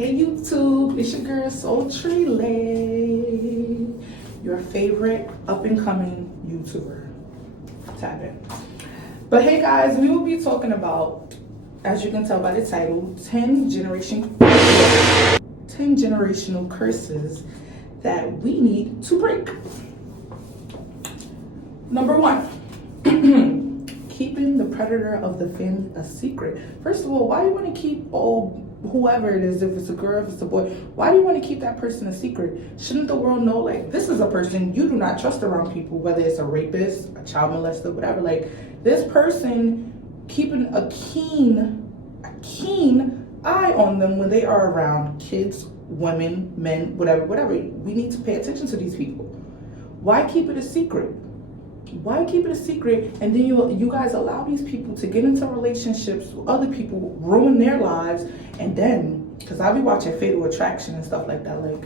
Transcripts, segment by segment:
Hey YouTube, it's your girl Sultry Lay, your favorite up and coming YouTuber. Tap in. But hey guys, we will be talking about, as you can tell by the title, 10 generational curses that we need to break. Number 1, keeping the predator of the family a secret. First of all, why do you want to keep whoever it is, if it's a girl, if it's a boy, why do you want to keep that person a secret? Shouldn't the world know, like, this is a person you do not trust around people, whether it's a rapist, a child molester, whatever. Like, this person, keeping a keen eye on them when they are around kids, women, men, whatever. We need to pay attention to these people. Why keep it a secret? Why keep it a secret? And then you guys allow these people to get into relationships with other people, ruin their lives, and then, because I'll be watching Fatal Attraction and stuff like that, like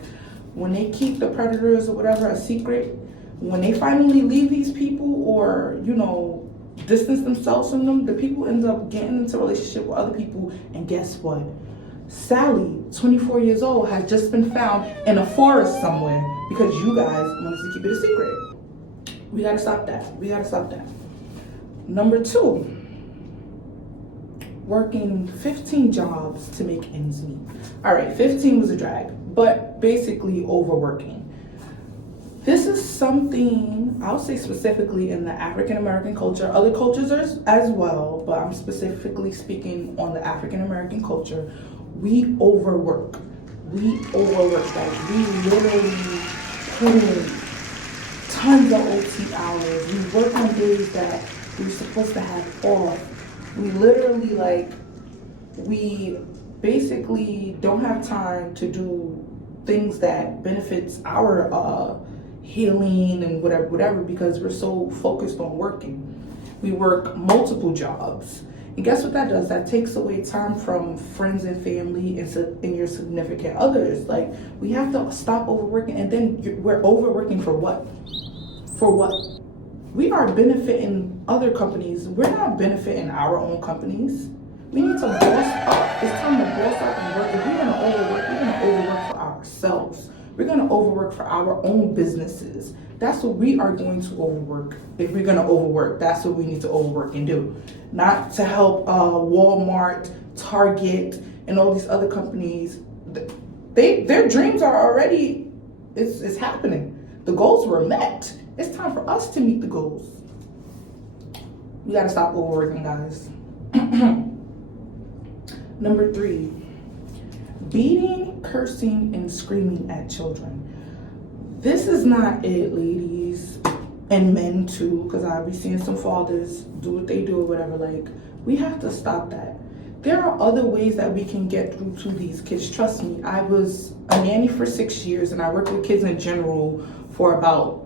when they keep the predators or whatever a secret, when they finally leave these people or, you know, distance themselves from them, the people end up getting into a relationship with other people, and guess what? Sally, 24 years old, has just been found in a forest somewhere because you guys wanted to keep it a secret. We gotta stop that. Number 2, working 15 jobs to make ends meet. All right, 15 was a drag, but basically overworking. This is something I'll say specifically in the African American culture, other cultures as well, but I'm specifically speaking on the African American culture. We overwork. Like we literally put in tons of OT hours. We work on days that we're supposed to have off. We literally, we basically don't have time to do things that benefits our healing and whatever, because we're so focused on working. We work multiple jobs. And guess what that does? That takes away time from friends and family and your significant others. Like, we have to stop overworking. And then we're overworking for what? We are benefiting other companies. We're not benefiting our own companies. We need to boss up. It's time to boss up and work. If we're going to overwork for ourselves. We're going to overwork for our own businesses. That's what we are going to overwork. If we're going to overwork, that's what we need to overwork and do. Not to help Walmart, Target, and all these other companies. Their dreams are already, it's happening. The goals were met. It's time for us to meet the goals. We gotta stop overworking, guys. Number 3, beating, cursing, and screaming at children. This is not it, ladies, and men too, because I'll be seeing some fathers do what they do or whatever. Like, we have to stop that. There are other ways that we can get through to these kids. Trust me, I was a nanny for 6 years, and I worked with kids in general for about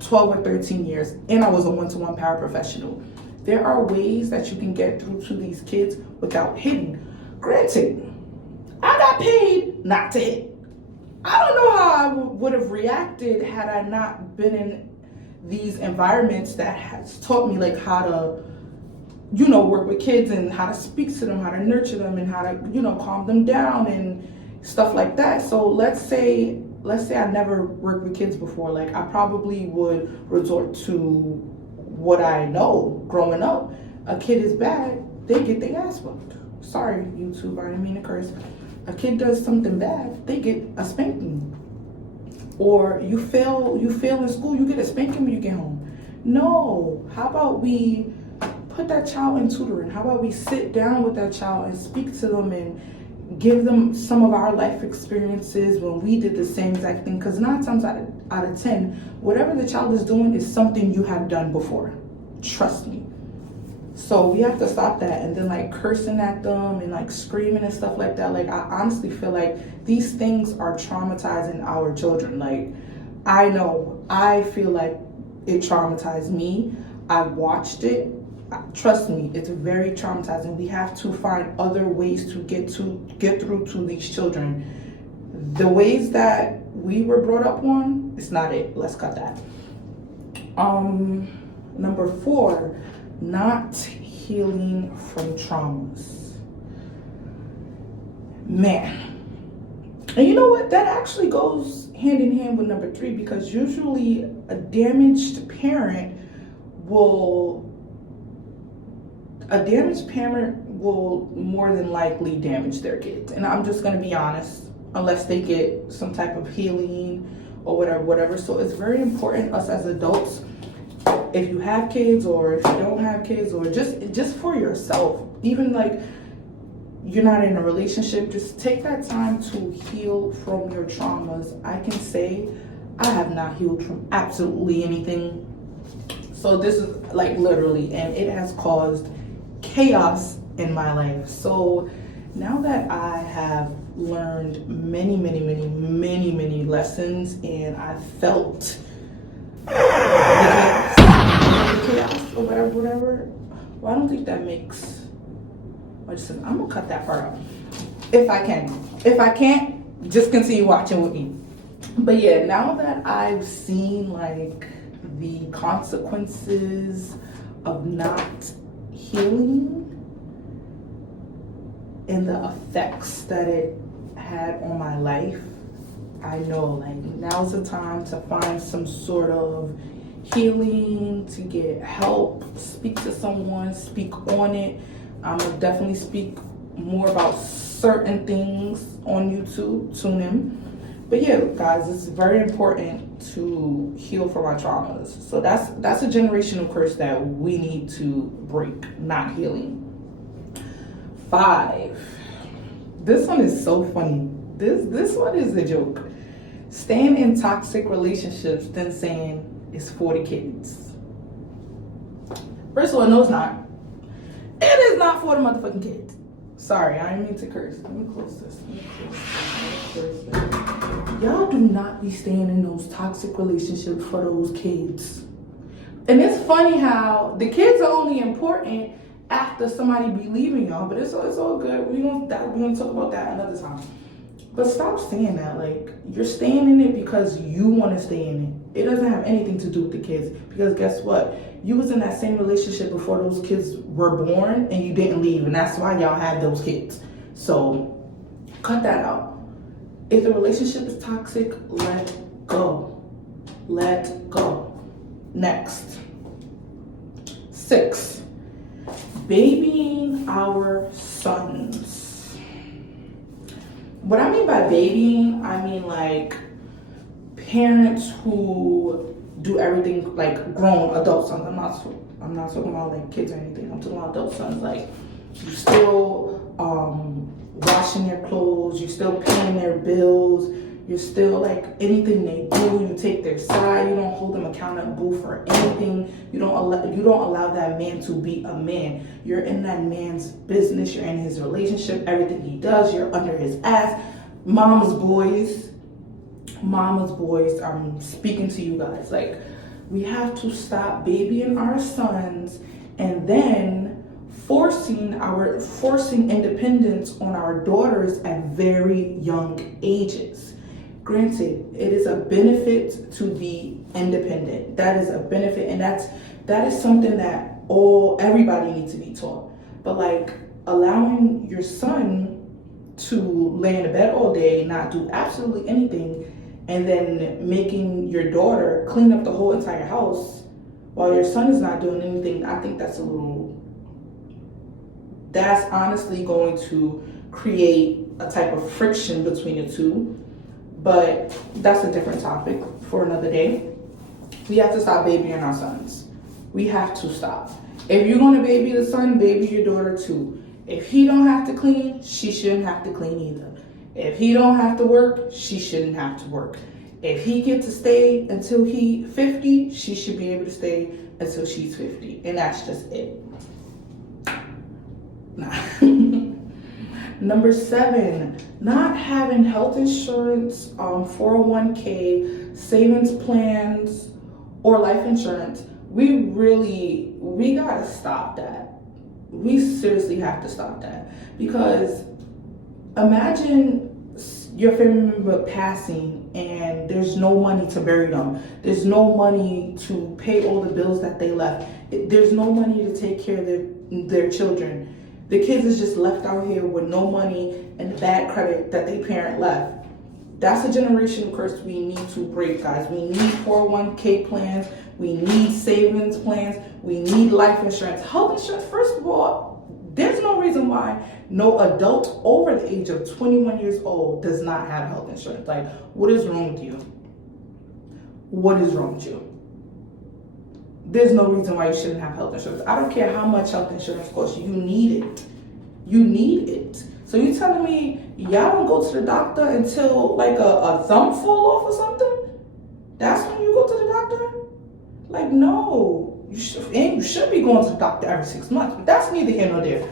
12 or 13 years, and I was a one-to-one paraprofessional. There are ways that you can get through to these kids without hitting. Granted, I got paid not to hit. I don't know how I would have reacted had I not been in these environments that has taught me, like, how to, you know, work with kids and how to speak to them, how to nurture them, and how to, you know, calm them down and stuff like that. So let's say I never worked with kids before. Like, I probably would resort to what I know growing up. A kid is bad, they get their ass whooped. Sorry, YouTube, I didn't mean to curse. A kid does something bad, they get a spanking. Or you fail in school, you get a spanking when you get home. No, how about we put that child in tutoring? How about we sit down with that child and speak to them and give them some of our life experiences when we did the same exact thing? Because 9 times out of 10, whatever the child is doing is something you have done before. Trust me. So we have to stop that. And then, like, cursing at them and, like, screaming and stuff like that. Like, I honestly feel like these things are traumatizing our children. Like, I know, I feel like it traumatized me. I watched it. Trust me, it's very traumatizing. We have to find other ways to get through to these children. The ways that we were brought up on, it's not it. Let's cut that. Number 4, not healing from traumas. Man, And you know what? That actually goes hand in hand with number 3, because usually a damaged parent will more than likely damage their kids. And I'm just going to be honest, unless they get some type of healing or whatever. So it's very important, us as adults, if you have kids or if you don't have kids, or just for yourself, even like you're not in a relationship, just take that time to heal from your traumas. I can say I have not healed from absolutely anything. So this is like literally, and it has caused chaos in my life. So now that I have learned many lessons, and I felt the chaos or whatever, well, I don't think that makes. I'm gonna cut that part out if I can. If I can't, just continue watching with me. But yeah, now that I've seen like the consequences of not healing and the effects that it had on my life, I know like now's the time to find some sort of healing, to get help, speak to someone, speak on it. I'm gonna definitely speak more about certain things on YouTube. Tune in. But yeah, guys, it's very important to heal from our traumas. So that's a generational curse that we need to break, not healing. 5. This one is so funny. This one is a joke. Staying in toxic relationships, then saying it's for the kids. First of all, no, it's not. It is not for the motherfucking kids. Sorry, I didn't mean to curse. Let me close this. Y'all do not be staying in those toxic relationships for those kids. And it's funny how the kids are only important after somebody be leaving y'all, but it's all good. We're gonna talk about that another time. But stop saying that. Like, you're staying in it because you want to stay in it. It doesn't have anything to do with the kids. Because guess what? You was in that same relationship before those kids were born, and you didn't leave, and that's why y'all had those kids. So cut that out. If the relationship is toxic, let go. Let go. Next. 6. Babying our sons. What I mean by babying, I mean like parents who do everything, like grown adult sons. I'm not talking about like kids or anything. I'm talking about adult sons. Like, you still washing their clothes, you still paying their bills, you're still like anything they do, you take their side. You don't hold them accountable for anything. You don't allow that man to be a man. You're in that man's business. You're in his relationship. Everything he does, you're under his ass. Mama's boys, I'm speaking to you guys. Like, we have to stop babying our sons and then forcing independence on our daughters at very young ages. Granted, it is a benefit to be independent. That is a benefit, and that is something that everybody needs to be taught. But like, allowing your son to lay in the bed all day, not do absolutely anything, and then making your daughter clean up the whole entire house while your son is not doing anything, I think that's honestly going to create a type of friction between the two. But that's a different topic for another day. We have to stop babying our sons. We have to stop. If you're going to baby the son, baby your daughter too. If he don't have to clean, she shouldn't have to clean either. If he don't have to work, she shouldn't have to work. If he gets to stay until he's 50, she should be able to stay until she's 50. And that's just it. Nah. Number 7, not having health insurance, 401k, savings plans, or life insurance. We gotta stop that. We seriously have to stop that. Because imagine your family member passing and there's no money to bury them. There's no money to pay all the bills that they left. There's no money to take care of their children. The kids is just left out here with no money and the bad credit that their parent left. That's a generational curse we need to break, guys. We need 401k plans. We need savings plans. We need life insurance. Health insurance, first of all, there's no reason why no adult over the age of 21 years old does not have health insurance. Like, what is wrong with you? What is wrong with you? There's no reason why you shouldn't have health insurance. I don't care how much health insurance costs. You need it. You need it. So you telling me y'all don't go to the doctor until like a thumb fall off or something? That's when you go to the doctor? Like, no. You should be going to the doctor every 6 months. But that's neither here nor there.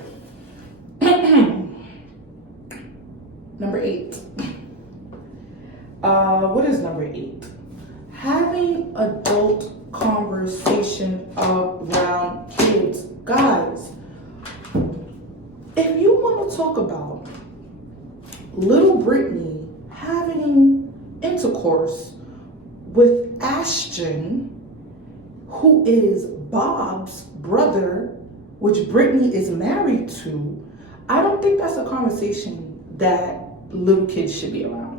Number 8. What is number 8? Having adult conversation around kids. Guys, if you want to talk about little Brittany having intercourse with Ashton, who is Bob's brother, which Brittany is married to, I don't think that's a conversation that little kids should be around.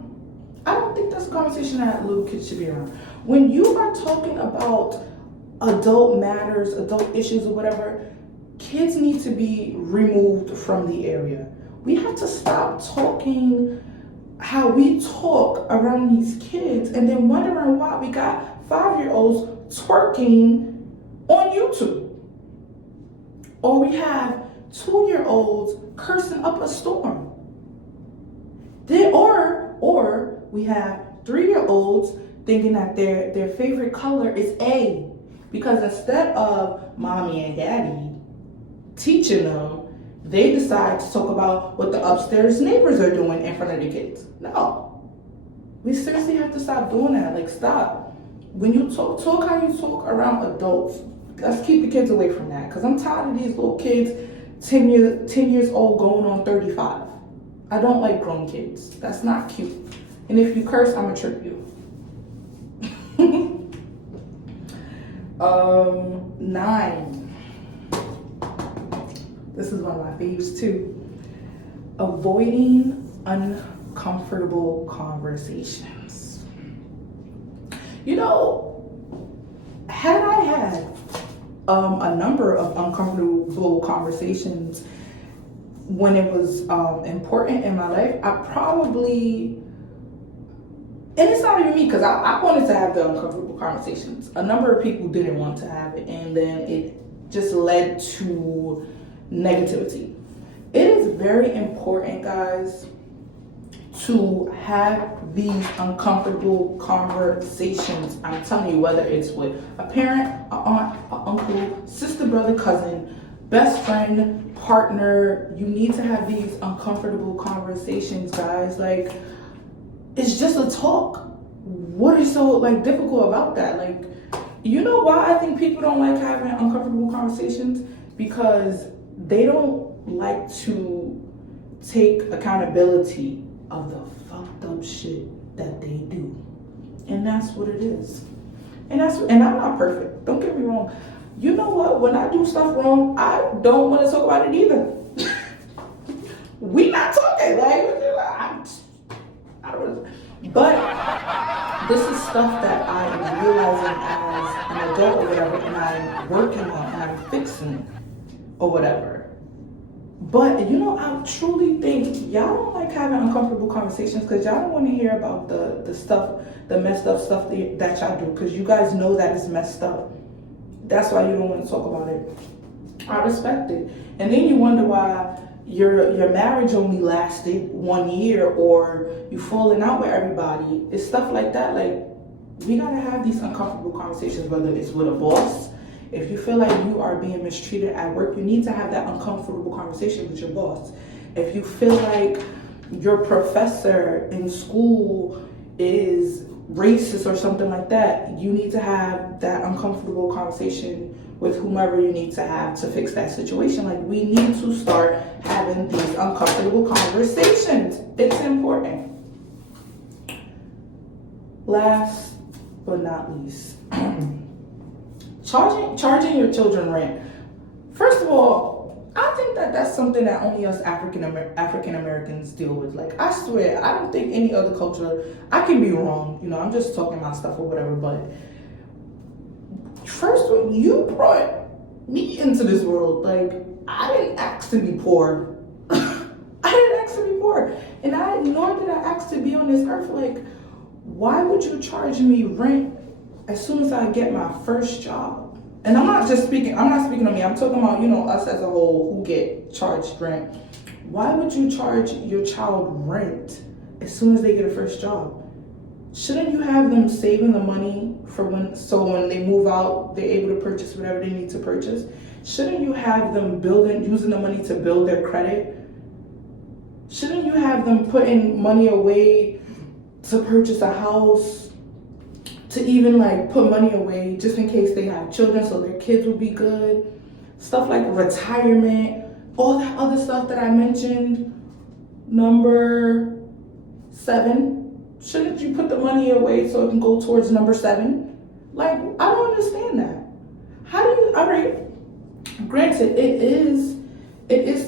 I don't think that's a conversation that little kids should be around. When you are talking about adult matters, adult issues or whatever, kids need to be removed from the area. We have to stop talking how we talk around these kids and then wondering why we got 5-year-olds twerking on YouTube. Or we have 2-year-olds cursing up a storm. Or we have 3-year-olds thinking that their favorite color is A. Because instead of mommy and daddy teaching them, they decide to talk about what the upstairs neighbors are doing in front of the kids. No. We seriously have to stop doing that. Like, stop. When you talk how you talk around adults. Let's keep the kids away from that. Because I'm tired of these little kids 10 years old going on 35. I don't like grown kids. That's not cute. And if you curse, I'm going to trip you. 9. This is one of my faves too. Avoiding uncomfortable conversations. You know, had I had a number of uncomfortable conversations when it was important in my life, I probably, and it's not even me, because I wanted to have the uncomfortable conversations. A number of people didn't want to have it, and then it just led to negativity. It is very important, guys, to have these uncomfortable conversations. I'm telling you, whether it's with a parent, an aunt, an uncle, sister, brother, cousin, best friend, partner, you need to have these uncomfortable conversations, guys. Like, it's just a talk. What is so difficult about that? Like, you know why I think people don't like having uncomfortable conversations? Because they don't like to take accountability of the fucked up shit that they do. And that's what it is. And I'm not perfect. Don't get me wrong. You know what? When I do stuff wrong, I don't want to talk about it either. We not talking. I don't. But this is stuff that I am realizing as an adult or whatever, and I'm working on, and I'm fixing or whatever. But I truly think y'all don't like having uncomfortable conversations because y'all don't want to hear about the stuff, the messed up stuff that y'all do, because you guys know that it's messed up. That's why you don't want to talk about it. I respect it. And then you wonder why your marriage only lasted 1 year, or you falling out with everybody. It's stuff like that. Like, we gotta have these uncomfortable conversations, whether it's with a boss. If you feel like you are being mistreated at work, you need to have that uncomfortable conversation with your boss. If you feel like your professor in school is racist or something like that, you need to have that uncomfortable conversation with whomever you need to have to fix that situation. Like, we need to start having these uncomfortable conversations. It's important. Last but not least, charging your children rent. First of all, I think that that that's something that only us African Americans deal with. Like, I swear, I don't think any other culture, I can be wrong, you know, I'm just talking about stuff or whatever, but first, you brought me into this world. Like, I didn't ask to be poor. I didn't ask to be poor. And nor did I ask to be on this earth. Like, why would you charge me rent as soon as I get my first job? And I'm not speaking on me. I'm talking about, you know, us as a whole who get charged rent. Why would you charge your child rent as soon as they get a first job? Shouldn't you have them saving the money for when they move out, they're able to purchase whatever they need to purchase? Shouldn't you have them using the money to build their credit? Shouldn't you have them putting money away to purchase a house? To even like put money away just in case they have children so their kids will be good? Stuff like retirement, all that other stuff that I mentioned. Number 7. Shouldn't you put the money away so it can go towards number 7? Like, I don't understand that. How do you, all right, granted, it is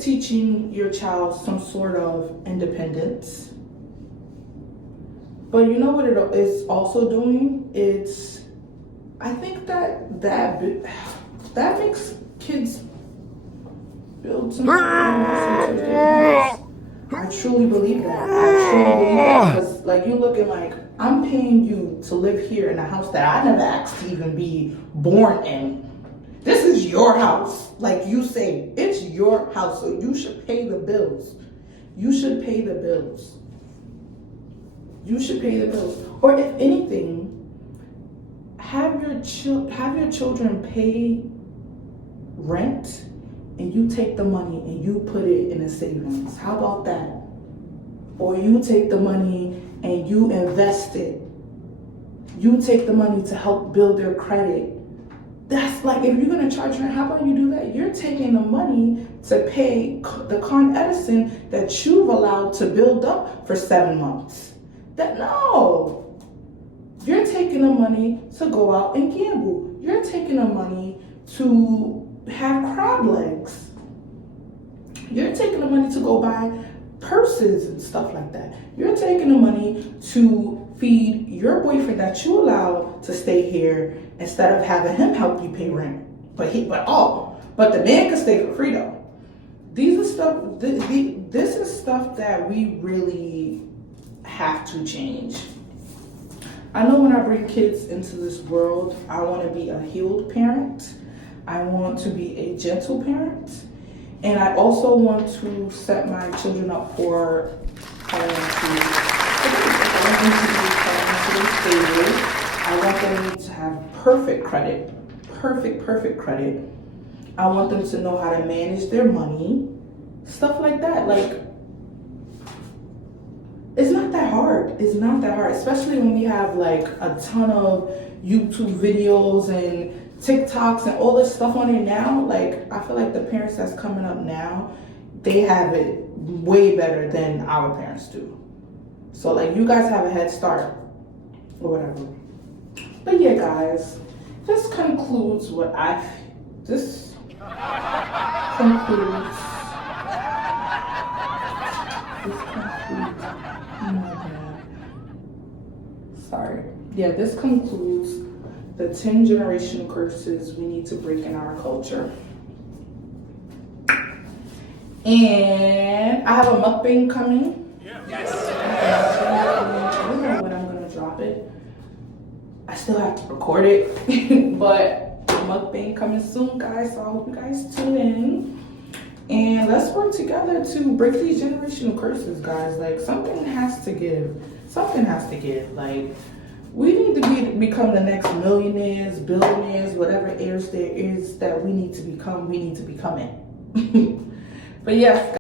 teaching your child some sort of independence. But you know what it is also doing? I think that makes kids build some I truly believe that. Because like, you looking like, I'm paying you to live here in a house that I never asked to even be born in. This is your house. Like you say, it's your house, so you should pay the bills. You should pay the bills. You should pay the bills. Or if anything, have your children pay rent and you take the money and you put it in a savings. How about that? Or you take the money and you invest it. You take the money to help build their credit. That's like, if you're gonna charge rent, how about you do that? You're taking the money to pay the Con Edison that you've allowed to build up for 7 months. No, you're taking the money to go out and gamble. You're taking the money to have crab legs. You're taking the money to go buy purses and stuff like that. You're taking the money to feed your boyfriend that you allow to stay here instead of having him help you pay rent. But the man can stay for free though. These are stuff. This is stuff that we really have to change. I know when I bring kids into this world, I want to be a healed parent. I want to be a gentle parent. And I also want to set my children up for financially stable. I want them to have perfect credit. Perfect credit. I want them to know how to manage their money. Stuff like that. Like, it's not that hard. It's not that hard, especially when we have like a ton of YouTube videos and TikToks and all this stuff on it now. Like, I feel like the parents that's coming up now, they have it way better than our parents do. So like, you guys have a head start or whatever. But yeah, guys, this concludes this concludes. Oh my God. Sorry. Yeah, this concludes the 10 generational curses we need to break in our culture. And I have a mukbang coming. Yes. I don't know when I'm gonna drop it. I still have to record it, but mukbang coming soon, guys. So I hope you guys tune in. And let's work together to break these generational curses, guys. Like, something has to give. Something has to give. Like, we need to become the next millionaires, billionaires, whatever heirs there is that we need to become. We need to become it. But yes.